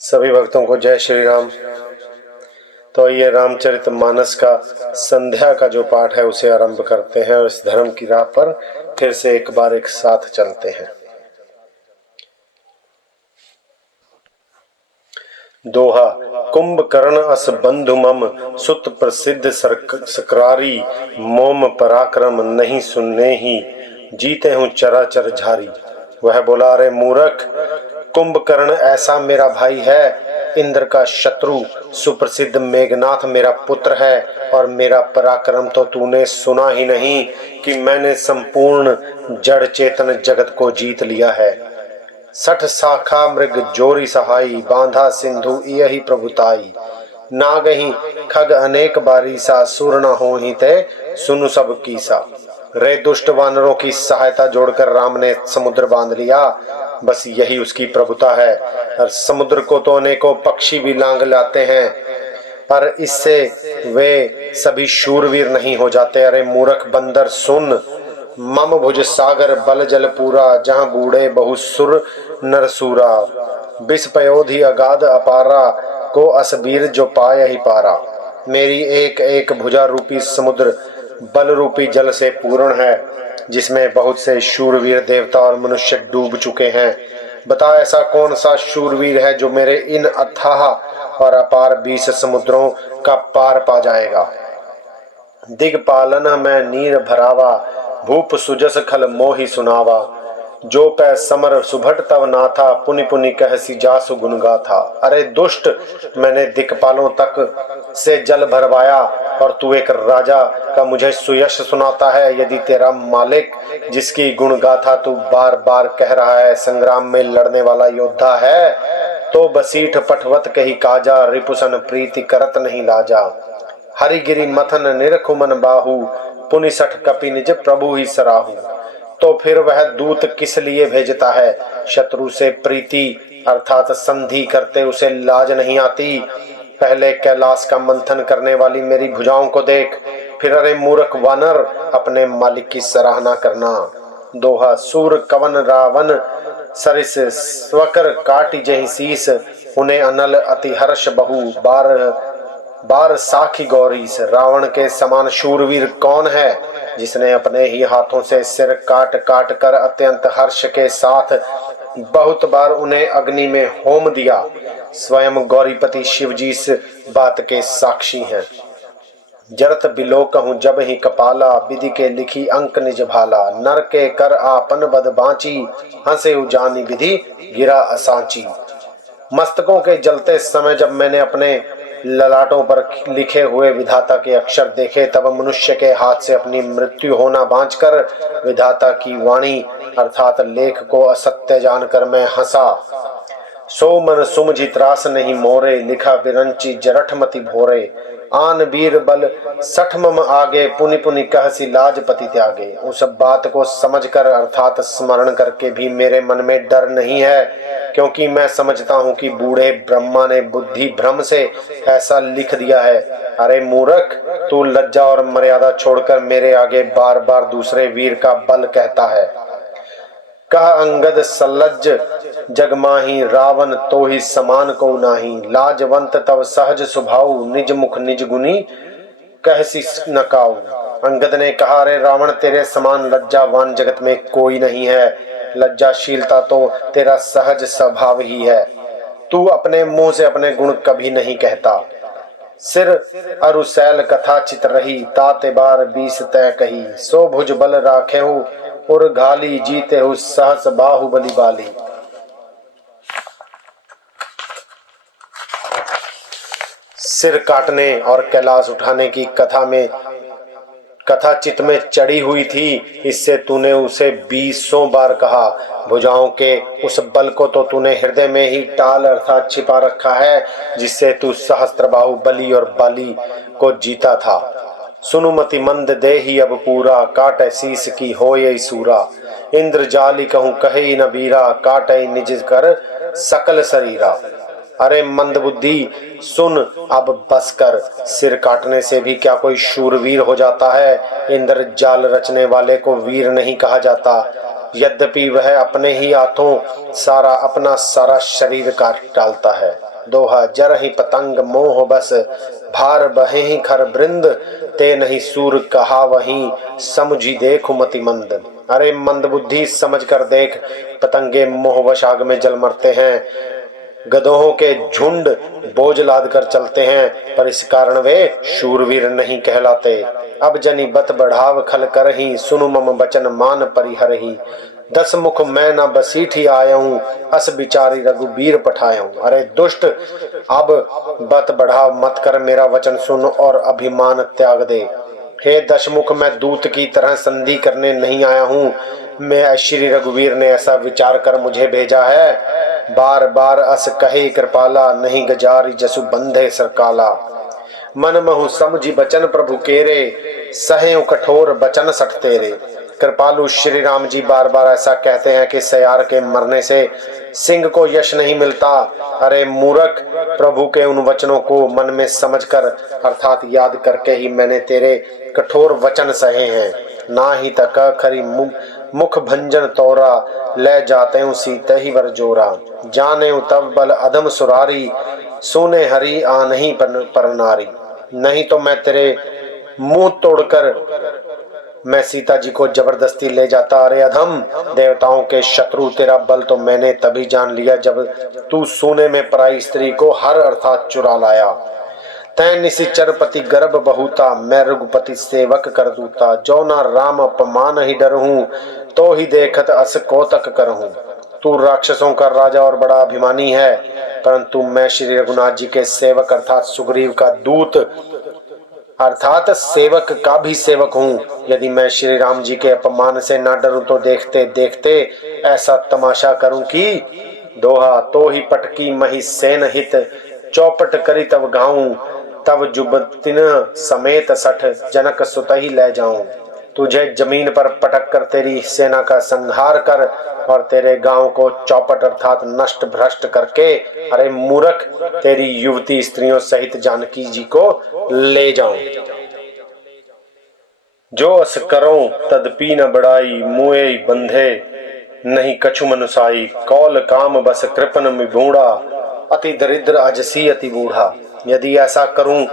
सभी भक्तों को जय श्री राम। तो ये रामचरितमानस का संध्या का जो पाठ है उसे आरंभ करते हैं और इस धर्म की राह पर फिर से एक बार एक साथ चलते हैं। दोहा। कुंभकर्ण अस बंधु मम सुत प्रसिद्ध सकरारी, मोम पराक्रम नहीं सुनने ही जीते हूँ चराचर झारी। वह बोला, अरे मूर्ख, कुंभकर्ण ऐसा मेरा भाई है, इंद्र का शत्रु, सुप्रसिद्ध मेघनाथ मेरा पुत्र है, और मेरा पराक्रम तो तूने सुना ही नहीं कि मैंने संपूर्ण जड़ चेतन जगत को जीत लिया है। 60 शाखा मृग जोरी सहाई, बांधा सिंधु यही प्रभुताई। नागही खग अनेक बारीसा, सुर न होहि ते सुनु सब कीसा। रे दुष्ट वानरों की सहायता जोड़कर राम ने समुद्र बांध लिया, बस यही उसकी प्रभुता है। और समुद्र को तो अनेकों पक्षी भी लांग लाते हैं, पर इससे वे सभी शूरवीर नहीं हो जाते। अरे मूर्ख बंदर सुन, मम भुज सागर बल जल पूरा, जहाँ बूढ़े बहुसुर नरसूरा। बिस पयोधि अगाध अपारा, को असबीर जो पाय ही पारा। मेरी एक एक भुजा रूपी समुद्र बल रूपी जल से पूर्ण है, जिसमें बहुत से शूरवीर देवता और मनुष्य डूब चुके हैं। बता, ऐसा कौन सा शूरवीर है जो मेरे इन अथाह और अपार 20 समुद्रों का पार पा जाएगा। दिगपालन में नीर भरावा, भूप सुजस खल मोहि सुनावा। जो पै समर सुभट तव नाथा, पुनि पुनि कहसी जासु गुण गाथा। अरे दुष्ट, मैंने दिक्पालों तक से जल भरवाया और तू एक राजा का मुझे सुयश सुनाता है। यदि तेरा मालिक, जिसकी गुण गाथा तू बार बार कह रहा है, संग्राम में लड़ने वाला योद्धा है, तो बसीठ पठवत कही काजा, रिपुसन प्रीति करत नहीं लाजा। हरिगिरि मथन निरखुमन बाहु, पुनि सठ कपि निज प्रभु ही सराहु। तो फिर वह दूत किस लिए भेजता है? शत्रु से प्रीति अर्थात संधि करते उसे लाज नहीं आती। पहले कैलाश का मंथन करने वाली मेरी भुजाओं को देख, फिर अरे मूर्ख वानर अपने मालिक की सराहना करना। दोहा। सूर कवन रावण सरिस, स्वकर काटि जहि शीस। उन्हें अनल अति हर्ष बहु, बार बार साखी गौरीस। रावण के समान शूरवीर कौन है, जिसने अपने ही हाथों से सिर काट काट कर अत्यंत हर्ष के साथ बहुत बार उन्हें अग्नि में होम दिया। स्वयं गौरीपति शिवजी इस बात के साक्षी हैं। जरत बिलो कहूँ जब ही कपाला, विधि के लिखी अंक निज भाला। नर के कर आपन बद बांची, हंसे उजानी विधि गिरा असांची। मस्तकों के जलते समय जब मैंने अपने ललाटों पर लिखे हुए विधाता के अक्षर देखे, तब मनुष्य के हाथ से अपनी मृत्यु होना बांचकर विधाता की वाणी अर्थात लेख को असत्य जानकर मैं हंसा। सो मन सुमझी त्रास नहीं मोरे, लिखा बिरंची जरठमति भोरे। आन वीर बल सठ मम आगे, पुनि पुनि कहसी लाजपति त्यागे। उस बात को समझकर अर्थात स्मरण करके भी मेरे मन में डर नहीं है, क्योंकि मैं समझता हूँ कि बूढ़े ब्रह्मा ने बुद्धि भ्रम से ऐसा लिख दिया है। अरे मूर्ख, तू लज्जा और मर्यादा छोड़कर मेरे आगे बार बार दूसरे वीर का बल कहता है। कह अंगद सलज्ज जगमाही, रावण तो ही समान को नाही। लाजवंत तव सहज स्वभाव, निज मुख निज गुनी कहसी नकाऊ। अंगद ने कहा, अरे रावण, तेरे समान लज्जावान जगत में कोई नहीं है। लज्जाशीलता तो तेरा सहज स्वभाव ही है। तू अपने मुंह से अपने गुण कभी नहीं कहता। सिर अरुसैल कथा चित रही, ताते बार 20 तय कही। सो भुज बल राखे हूँ उर घाली, जीते हूँ सहस बाहुबली बाली। सिर काटने और कैलाश उठाने की कथा चित में चढ़ी हुई थी, इससे तूने उसे 20 बार कहा। भुजाओं के उस बल को तो तूने हृदय में ही टाल अर्थात छिपा रखा है, जिससे तू सहस्त्रबाहु बली और बाली को जीता था। सुनुमति मंद देही अब पूरा, काट शीस की होय सूरा। इंद्र जाली कहूँ कहे न बीरा, काट निज कर सकल शरीरा। अरे मंद बुद्धि सुन, अब बस कर। सिर काटने से भी क्या कोई शूरवीर हो जाता है? इंद्र जाल रचने वाले को वीर नहीं कहा जाता। यद्यपि वह अपने ही हाथों अपना सारा शरीर काट डालता है। दोहा, जर ही पतंग मोह बस, भार बहे ही खर बृंद, ते नहीं सूर कहा वहीं, समझी देखो मति मंद। अरे मंद बुद्धि, समझ कर देख, पतंगे मोहवश आग में जल मरते हैं। गधों के झुंड बोझ लाद कर चलते हैं, पर इस कारण वे शूरवीर नहीं कहलाते। अब जनी बत बढ़ाव खल कर ही, सुनु मम बचन मान परिहर ही। 10 मुख मैं न बसीठी आयऊं, अस बिचारी रघुबीर पठायऊं। अरे दुष्ट, अब बत बढ़ाव मत कर, मेरा वचन सुन और अभिमान त्याग दे। हे दशमुख, मैं दूत की तरह संधि करने नहीं आया हूँ। मैं श्री रघुवीर ने ऐसा विचार कर मुझे भेजा है। बार बार अस कहे कृपाला, नहीं गजारी जसु बंधे सरकाला। मन महु समझी बचन प्रभु केरे, सहे कठोर बचन सठ तेरे। कृपालु श्री राम जी बार बार ऐसा कहते हैं कि सयार के मरने से सिंह को यश नहीं मिलता। अरे मूर्ख, प्रभु के उन वचनों को मन में समझकर अर्थात याद करके ही मैंने तेरे कठोर वचन सहे हैं। ना ही तक खरी मुख भंजन तोरा, ले जाते हूँ सीते ही वर जोरा। जाने तब बल अधम सुरारी, सुने हरि आनही पर नारी। नहीं तो मैं तेरे मुंह तोड़कर मैं सीता जी को जबरदस्ती ले जाता। अरे अधम, देवताओं के शत्रु, तेरा बल तो मैंने तभी जान लिया जब तू सोने में पराई स्त्री को हर अर्थात चुरा लाया। तै निशिचर पति गर्भ बहुता, मैं रघुपति सेवक कर दूता। जो ना राम अपमान ही डरहूं, तो ही देखत अस कौतक करहूं। तू राक्षसों का राजा और बड़ा अभिमानी है, परंतु मैं श्री रघुनाथ जी के सेवक अर्थात सुग्रीव का दूत अर्थात सेवक का भी सेवक हूँ। यदि मैं श्री राम जी के अपमान से न डरूं तो देखते देखते ऐसा तमाशा करूं कि दोहा, तो ही पटकी मही सेन हित, चौपट करी तब गाऊं, तब जुबतिन समेत सठ, जनक सुत ही ले जाऊं। तुझे जमीन पर पटक कर तेरी सेना का संहार कर और तेरे गांव को चौपट अर्थात नष्ट भ्रष्ट करके, अरे मूर्ख, तेरी युवती स्त्रियों सहित जानकी जी को ले जाऊं। जो अस करो तदपि न बड़ाई, मुए बंधे नहीं कछु मनुसाई। कौल काम बस कृपन मिबूढ़ा, अति दरिद्र अजसी अति बूढ़ा। यदि ऐसा करूं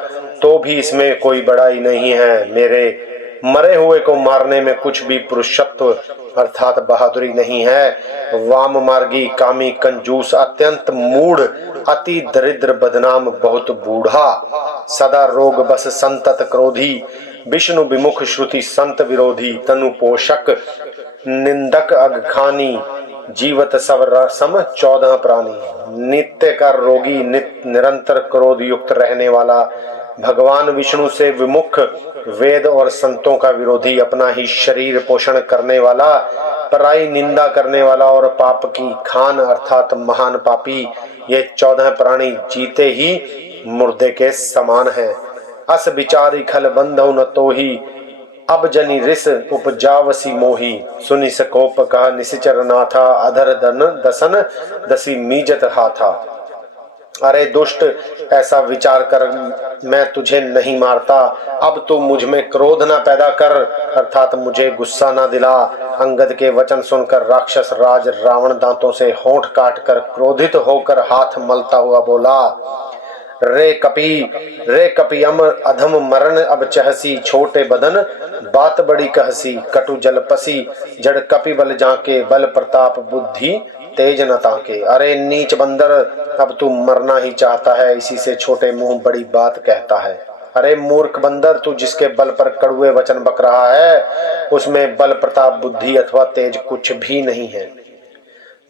तो भी इसमें कोई बड़ाई नहीं है। मेरे मरे हुए को मारने में कुछ भी पुरुषत्व अर्थात बहादुरी नहीं है। वाम मार्गी, कामी, कंजूस, अत्यंत मूढ़, अति दरिद्र, बदनाम, बहुत बूढ़ा, सदा रोग बस संतत क्रोधी, विष्णु विमुख श्रुति संत विरोधी, तनु पोषक निंदक अगखानी, जीवत सब सम 14 प्राणी। नित्य का रोगी, निरंतर क्रोध युक्त रहने वाला, भगवान विष्णु से विमुख, वेद और संतों का विरोधी, अपना ही शरीर पोषण करने वाला, पराई निंदा करने वाला और पाप की खान अर्थात महान पापी, ये 14 प्राणी जीते ही मुर्दे के समान हैं। अस विचारी खल बंधो न तो ही, अब जनी रिस उपजावसी मोही। सुनि सकोप का निशिचर नाथा, अधर दन दसन दसी मीजत हाथा। अरे दुष्ट, ऐसा विचार कर मैं तुझे नहीं मारता। अब तू मुझ में क्रोध न पैदा कर अर्थात मुझे गुस्सा न दिला। अंगद के वचन सुनकर राक्षस राज रावण दांतों से होंठ काट कर क्रोधित होकर हाथ मलता हुआ बोला, रे कपि अमर अधम मरण अब चहसी, छोटे बदन बात बड़ी कहसी। कटु जल पसी, जड़ कपि बल जाके, बल प्रताप बुद्धि तेज न ताके। अरे नीच बंदर, अब तू मरना ही चाहता है, इसी से छोटे मुंह बड़ी बात कहता है। अरे मूर्ख बंदर, तू जिसके बल पर कड़ुए वचन बक रहा है, उसमें बल प्रताप बुद्धि अथवा तेज कुछ भी नहीं है।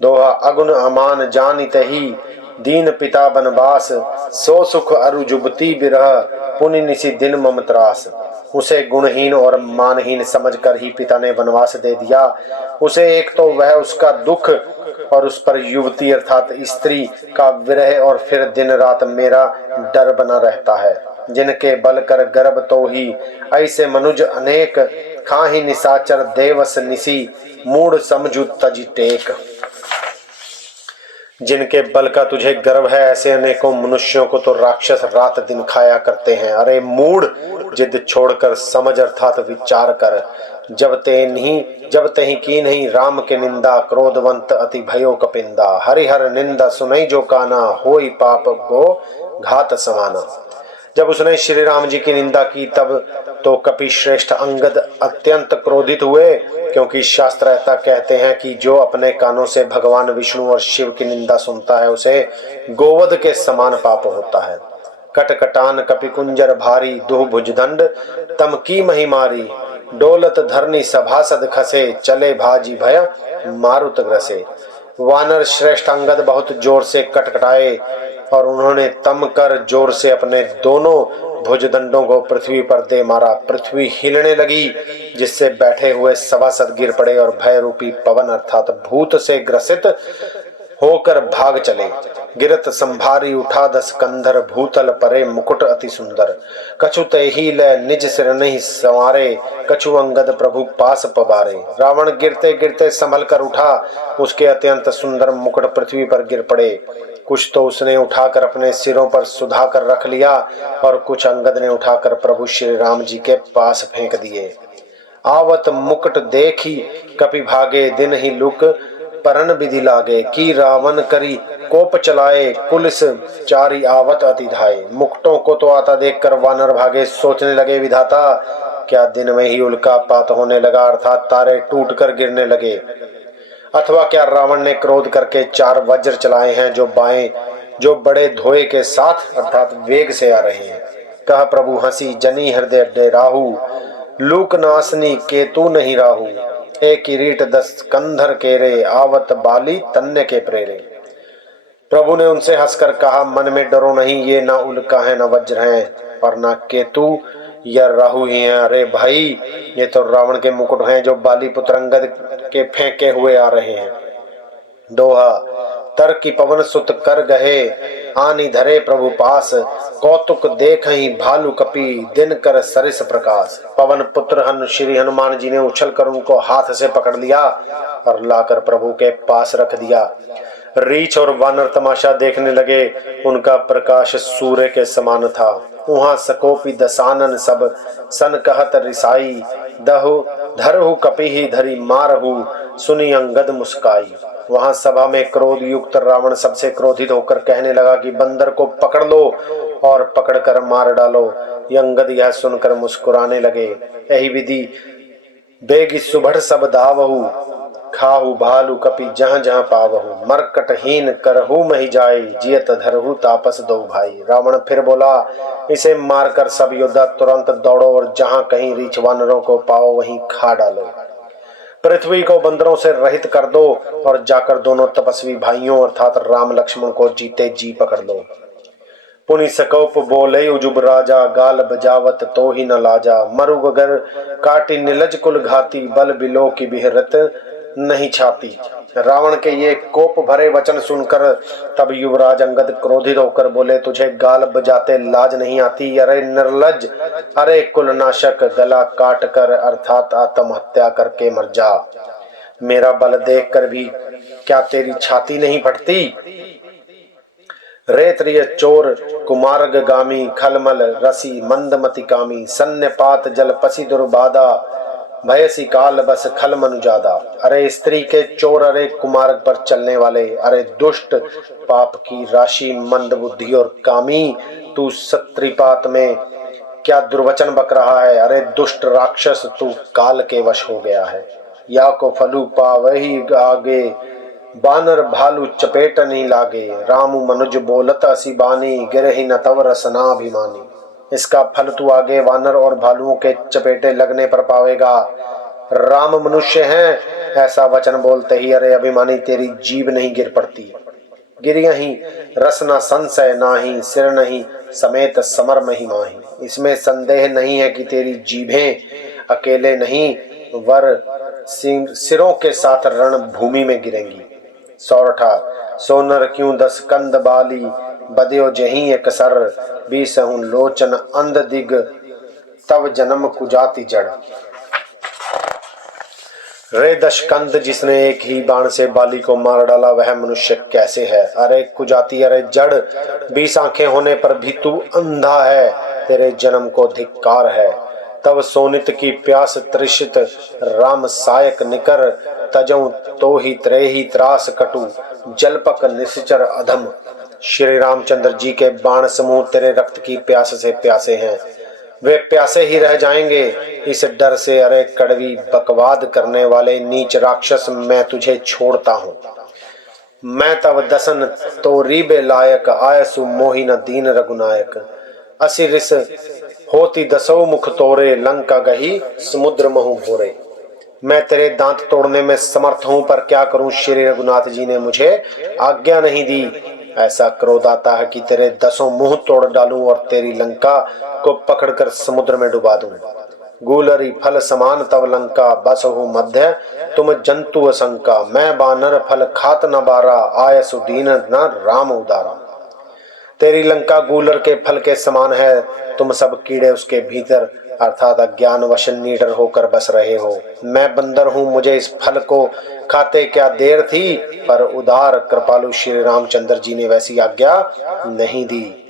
दोहा, अगुन अमान जानित ही, दीन पिता बनवास, सो सुख अरु जुबती बिरह, पुनि निसी दिन मम त्रास। उसे गुणहीन और मानहीन समझकर ही पिता ने वनवास दे दिया। उसे एक तो वह उसका दुख और उस पर युवती अर्थात स्त्री का विरह और फिर दिन रात मेरा डर बना रहता है। जिनके बल कर गर्भ तो ही, ऐसे मनुज अनेक, खाही निसाचर देवस निसी, मूड समझु तजी टेक। जिनके बल का तुझे गर्व है, ऐसे अनेकों मनुष्यों को तो राक्षस रात दिन खाया करते हैं। अरे मूढ़, जिद छोड़कर समझ अर्थात विचार कर। जब ते ही की नहीं राम के निंदा, क्रोधवंत अति भयो कपिंदा। हरिहर निंदा सुनई जो काना, होई पाप गो घात समाना। जब उसने श्री राम जी की निंदा की तब तो कपि श्रेष्ठ अंगद अत्यंत क्रोधित हुए, क्योंकि शास्त्र ऐसा कहते हैं कि जो अपने कानों से भगवान विष्णु और शिव की निंदा सुनता है उसे गोवध के समान पाप होता है। कटकटान कपि कुंजर भारी, दुह भुजदंड तम की मही मारी। डोलत धरनी सभासद खसे, चले भाजी भय मारुत ग्रसे। वानर श्रेष्ठ अंगद बहुत जोर से कटकटाए और उन्होंने तम कर जोर से अपने दोनों भुजदंडों को पृथ्वी पर दे मारा। पृथ्वी हिलने लगी, जिससे बैठे हुए सभासद गिर पड़े और भय रूपी पवन अर्थात भूत से ग्रसित होकर भाग चले। गिरत संभारी उठा दस कंधर, भूतल परे मुकुट अति सुंदर। कछु तहि ले निज सिर नहीं संवारे, कछु अंगद प्रभु पास पबारे। रावण गिरते गिरते संभल कर उठा, उसके अत्यंत सुंदर मुकुट पृथ्वी पर गिर पड़े। कुछ तो उसने उठाकर अपने सिरों पर सुधा कर रख लिया और कुछ अंगद ने उठाकर प्रभु श्री राम जी के पास फेंक दिए। आवत मुकुट देखी कपि भागे, दिन ही लुक परन विधि लागे। की रावण करी कोप चलाए, कुलिस चारी आवत अति धाये। मुकुटों को तो आता देखकर वानर भागे, सोचने लगे विधाता क्या दिन में ही उल्कापात होने लगा, अर्थात तारे टूट कर गिरने लगे, अथवा क्या रावण ने क्रोध करके चार वज्र चलाए हैं जो बड़े धोए के साथ अर्थात वेग से आ रहे हैं। कह प्रभु हंसी जनी हृदय डेराहू, लूक नासनी केतु नहीं राहू। एक किरीट दस कंधर केरे, आवत बाली तन्य के प्रेरे। प्रभु ने उनसे हंसकर कहा मन में डरो नहीं, ये ना उल्का है, ना वज्र है और ना केतु या राहु ही हैं। अरे भाई, ये तो रावण के मुकुट हैं जो बाली पुत्र अंगद के फेंके हुए आ रहे हैं। दोहा तर की पवन सुत कर गहे, आनी धरे प्रभु पास। कौतुक देख ही भालू कपि, दिन कर सरिस प्रकाश। पवन पुत्र श्री हनुमान जी ने उछल कर उनको हाथ से पकड़ लिया और लाकर प्रभु के पास रख दिया। रीछ और वानर तमाशा देखने लगे, उनका प्रकाश सूर्य के समान था। वहां सकोपी दसानन सब सन कहत रिसाई, दहु धरहु कपिहि धरी मारहु, सुनी अंगद मुस्काई। वहां सभा में क्रोध युक्त रावण सबसे क्रोधित होकर कहने लगा कि बंदर को पकड़ लो और पकड़कर मार डालो। अंगद यह सुनकर मुस्कुराने लगे। यही विधि बेगी सुभड़ सब दावहु, खाहु भालू कपि जहाँ जहाँ पावहु। मरकटहीन करहु मही जाई, जियत धरहु तापस दो भाई। रावण फिर बोला इसे मारकर सब योद्धा तुरंत दौड़ो और जहाँ कहीं रीछ वानरों को पाओ वहीं खा डालो। पृथ्वी को बंदरों से रहित कर दो और जाकर दोनों तपस्वी भाइयों अर्थात राम लक्ष्मण को जीते जी पकड़ लो। पुनि सकौप बोले उजुब राजा, गाल बजावत तो ही न लाजा। मरुगर काटी निलज कुल घाती, बल बिलो की बिहरत नहीं छाती। रावण के ये कोप भरे वचन सुनकर तब युवराज अंगद क्रोधित होकर बोले तुझे गाल बजाते लाज नहीं आती? अरे निर्लज, अरे कुलनाशक, गला काट कर अर्थात आत्महत्या करके मर जा। मेरा बल देखकर भी क्या तेरी छाती नहीं फटती? रेत्रिय चोर कुमार्ग गामी, खलमल रसी मंदमति कामी। सन्यपात जल पसी दुर्बादा, भयसी काल बस खल मनुजादा। अरे स्त्री के चोर, अरे कुमार्ग पर चलने वाले, अरे दुष्ट, पाप की राशि, मंद बुद्धि और कामी, तू सत्रिपात में क्या दुर्वचन बक रहा है? अरे दुष्ट राक्षस, तू काल के वश हो गया है। या को फलू पा वही आगे, बानर भालू चपेट नहीं लागे। रामु मनुज बोलत असी बानी, गिरहि न तव रसनाभिमानी। इसका फल तू आगे वानर और भालुओं के चपेटे लगने पर पावेगा। राम मनुष्य हैं, ऐसा वचन बोलते ही अरे अभिमानी तेरी जीभ नहीं गिर पड़ती। गिरिया ही रसना संशय नाही, सिर नहीं समेत समर मही माही। इसमें संदेह नहीं है कि तेरी जीभें अकेले नहीं वर सिरों के साथ रण भूमि में गिरेंगी। सौरठा सोनर क्यों दस कंद बाली, बद्यो जही एक सर, बीसहु लोचन अंध दिग, तव जन्म कुजाति जड़। रे दशकंद, जिसने एक ही बाण से बाली को मार डाला, वह मनुष्य कैसे है? अरे कुजाती, अरे जड़, 20 आंखें होने पर भी तू अंधा है, तेरे जन्म को धिक्कार है। तब सोनित की प्यास तृषित राम सायक निकर, तजऊ तो ही त्रे ही त्रास कटु, जलपक निश्चर अधम। श्री रामचंद्र जी के बाण समूह तेरे रक्त की प्यास से प्यासे हैं, वे प्यासे ही रह जाएंगे इस डर से। अरे कड़वी बकवाद करने वाले नीच राक्षस, मैं तुझे छोड़ता हूँ। मैं तब दसन तो रीबे लायक, आयसु मोहि न दीन रघुनायक। असिरिस होती दसो मुख तोरे, लंका गही समुद्र महु भोरे। मैं तेरे दांत तोड़ने में समर्थ हूं, पर क्या करूं, श्री रघुनाथ जी ने मुझे आज्ञा नहीं दी। ऐसा क्रोध आता है कि तेरे 10 मुंह तोड़ डालूं और तेरी लंका को पकड़कर समुद्र में डुबा दूं। गूलरी फल समान तव लंका, बस हूं मध्य तुम जंतु असंका। मैं बानर फल खात न बारा, आयसु दीन न राम उदारा। तेरी लंका गूलर के फल के समान है, तुम सब कीड़े उसके भीतर अर्थात अज्ञान वश निडर होकर बस रहे हो। मैं बंदर हूं, मुझे इस फल को खाते क्या देर थी, पर उदार कृपालु श्री रामचंद्र जी ने वैसी आज्ञा नहीं दी।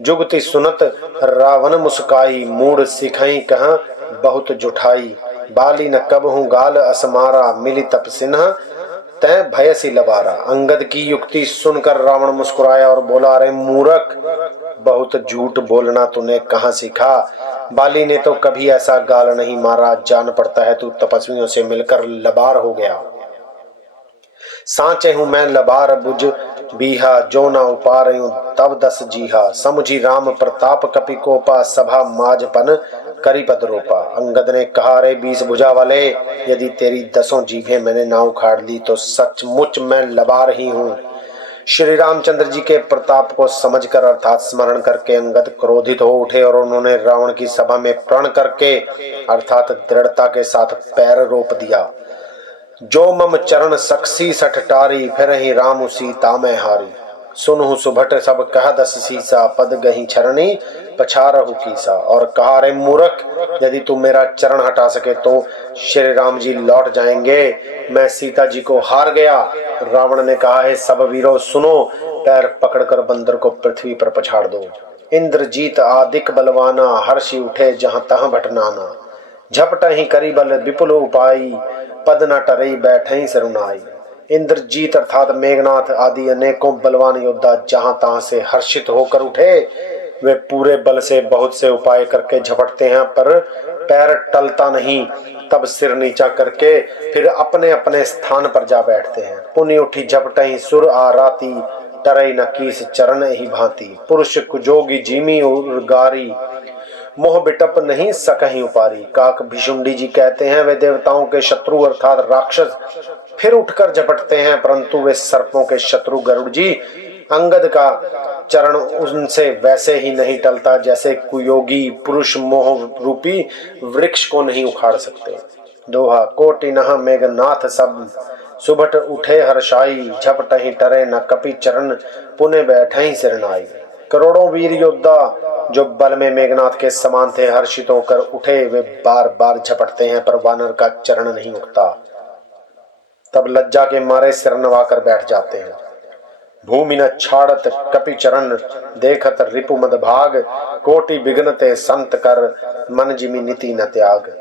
जुगति सुनत रावण मुस्काई, मूड सिखई कहाँ बहुत जुठाई। बाली न कब हूँ गाल असमारा, मिली तप सिन्हा तय भयसी लबारा। अंगद की युक्ति सुनकर रावण मुस्कुराया और बोला, अरे मूर्ख, बहुत झूठ बोलना तूने कहाँ सीखा? बाली ने तो कभी ऐसा गाल नहीं मारा, जान पड़ता है तू तपस्वियों से मिलकर लबार हो गया। सांचे हूं मैं लबार बुझ बीहा, जो ना उपारयूं तब दस जीहा। समुझी राम प्रताप कपि कोपा, सभा माजपन करी पद रोपा। अंगद ने कहा, रे 20 भुजा वाले, यदि तेरी 10 जीभें मैंने ना उखाड़ ली तो सचमुच मैं लबार ही हूँ। श्री रामचंद्र जी के प्रताप को समझकर अर्थात स्मरण करके अंगद क्रोधित हो उठे और उन्होंने रावण की सभा में प्रण करके अर्थात दृढ़ता के साथ पैर रोप दिया। जो मम चरण सक्सी सठ टारी, फिर ही राम सीता में हारी। सुनहु सुभट सब कह 10 सीसा, पद गही छरणी पछारहु कीसा। और कहा, रे मूर्ख, यदि तू मेरा चरण हटा सके तो श्री राम जी लौट जाएंगे। मैं सीता जी को हार गया। रावण ने कहा, है सब वीरों सुनो, पैर पकड़कर बंदर को पृथ्वी पर पछाड़ दो। इंद्रजीत आदिक बलवाना, हर्षि उठे जहां तहां भटनाना। झपट ही करी बल विपुल उपाई, पद न टरई बैठई सरुनाई। इंद्रजीत अर्थात मेघनाथ आदि अनेकों बलवान योद्धा जहां तहां से हर्षित होकर उठे। वे पूरे बल से बहुत से उपाय करके झपटते हैं, पर पैर टलता नहीं। तब सिर नीचा करके फिर अपने अपने स्थान पर जा बैठते हैं। पुनि उठी झपटई सुर आराती, टरई न कीस चरण ही भांति। पुरुष कुजोगी जीमी उर्गारी, मोह बिटप नहीं सकहीं उपारी। काक भिशुंडी जी कहते हैं, वे देवताओं के शत्रु अर्थात राक्षस फिर उठकर झपटते हैं, परंतु वे सर्पों के शत्रु गरुड़ जी, अंगद का चरण उनसे वैसे ही नहीं टलता जैसे कुयोगी पुरुष मोह रूपी वृक्ष को नहीं उखाड़ सकते। दोहा, कोटि नह मेघनाथ सब, सुभट उठे हर्षाई। झपटहि टरे न कपि चरण, पुने बैठहि सिरनाई। करोड़ों वीर योद्धा जो बल में मेघनाथ के समान थे, हर्षित होकर उठे। वे बार बार झपटते हैं, पर वानर का चरण नहीं उठता। तब लज्जा के मारे सिर नवाकर बैठ जाते हैं। भूमि न छाड़त कपि चरण, देखत रिपु मद भाग। कोटि विघ्नते संत कर, मन जिमि नीति न त्याग।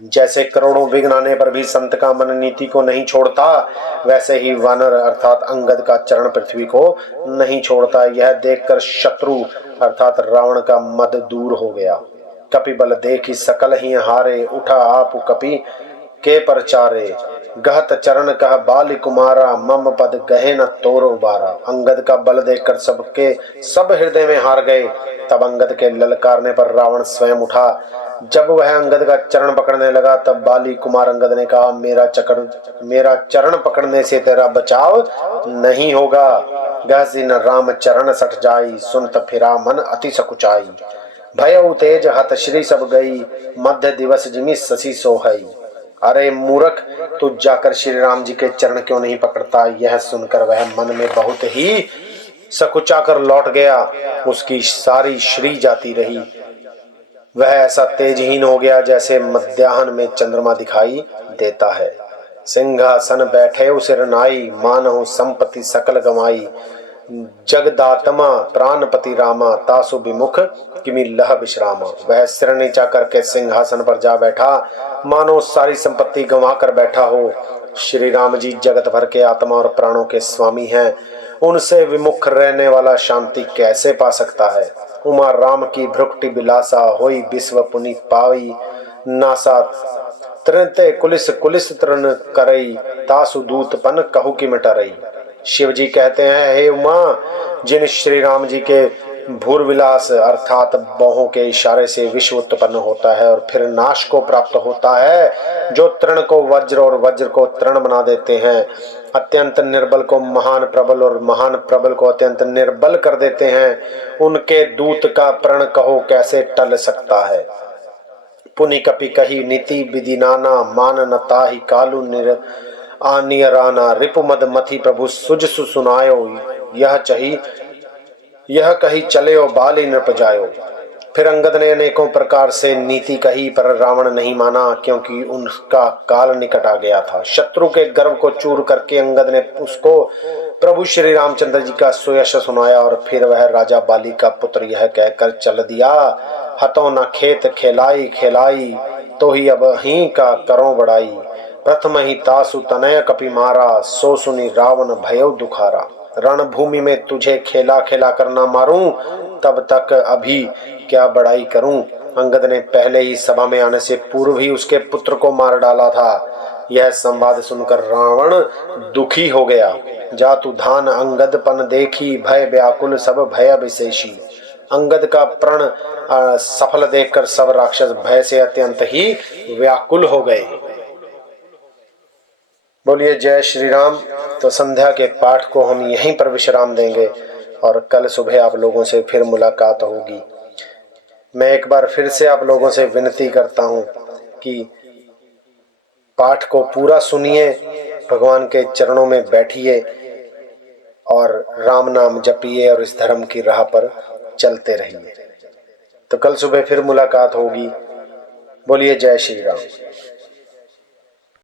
जैसे करोड़ों विघ्न आने पर भी संत का मन नीति को नहीं छोड़ता, वैसे ही वानर अर्थात अंगद का चरण पृथ्वी को नहीं छोड़ता। यह देखकर शत्रु अर्थात रावण का मद दूर हो गया। कपि बल देखी सकल ही हारे, उठा आप कपि के परचारे। गहत चरण कह बाली कुमारा, मम पद गहे न तोर उबारा। अंगद का बल देखकर सबके सब हृदय में हार गए। तब अंगद के ललकारने पर रावण स्वयं उठा। जब वह अंगद का चरण पकड़ने लगा, तब बाली कुमार अंगद ने कहा, मेरा चरण पकड़ने से तेरा बचाव नहीं होगा। गहसी न राम चरण सठ जाई, सुनत फिरा मन अति सकुचाई। भय तेज हत श्री सब गई, मध्य दिवस जिमि शशि सोहई। अरे मूर्ख, तू जाकर श्री राम जी के चरण क्यों नहीं पकड़ता? यह सुनकर वह मन में बहुत ही सकुचा कर लौट गया। उसकी सारी श्री जाती रही। वह ऐसा तेजहीन हो गया जैसे मध्याह्न में चंद्रमा दिखाई देता है। सिंहासन बैठे उसिर नाई, मानहु संपत्ति सकल गमाई। जगदात्मा प्राणपति रामा, तासु विमुख किमि लह विश्रामा। वह सिर नीचा करके सिंहासन पर जा बैठा, मानो सारी संपत्ति गंवा कर बैठा हो। श्री राम जी जगत भर के आत्मा और प्राणों के स्वामी हैं, उनसे विमुख रहने वाला शांति कैसे पा सकता है। उमा राम की भ्रुकुटि बिलासा, होई विश्व पुनि पाई नासा। तृणते कुलिस कुलिस तृण करई, तासु दूतपन कहु कि मिटरई। शिव जी कहते हैं, हे उमा, जिन श्री राम जी के भूरविलास अर्थात बाहों के इशारे से विश्व उत्पन्न होता है और फिर नाश को प्राप्त होता है, जो तृण को वज्र और वज्र को तृण बना देते हैं, अत्यंत निर्बल को महान प्रबल और महान प्रबल को अत्यंत निर्बल कर देते हैं, उनके दूत का प्रण कहो कैसे टल सकता है। पुनि कपि कही नीति विधि नाना, मान न ताहि कालु निर आनियराना। रिपु मद मथि प्रभु सुज सुनायो, यह कही चले बाली नृप जायो। फिर अंगद ने अनेकों प्रकार से नीति कही, पर रावण नहीं माना, क्योंकि उनका काल निकट आ गया था। शत्रु के गर्व को चूर करके अंगद ने उसको प्रभु श्री रामचंद्र जी का सुयश सुनाया, और फिर वह राजा बाली का पुत्र यह कहकर चल दिया, हतो न खेत खेलाई खेलाई, तो ही अब ही का करो बड़ाई। प्रथम ही तासु तनय कपि मारा, सो सुनी रावण भयो दुखारा। रणभूमि में तुझे खेला खेला कर ना मारूं, तब तक अभी क्या बड़ाई करूं। अंगद ने पहले ही सभा में आने से पूर्व ही उसके पुत्र को मार डाला था। यह संवाद सुनकर रावण दुखी हो गया। जातु धान अंगदपन देखी, भय व्याकुल सब भय विशेषी। अंगद का प्रण सफल देखकर सब राक्षस भय से अत्यंत ही व्याकुल हो गए। बोलिए जय श्री राम। तो संध्या के पाठ को हम यहीं पर विश्राम देंगे और कल सुबह आप लोगों से फिर मुलाकात होगी। मैं एक बार फिर से आप लोगों से विनती करता हूं कि पाठ को पूरा सुनिए, भगवान के चरणों में बैठिए और राम नाम जपिए और इस धर्म की राह पर चलते रहिए। तो कल सुबह फिर मुलाकात होगी। बोलिए जय श्री राम।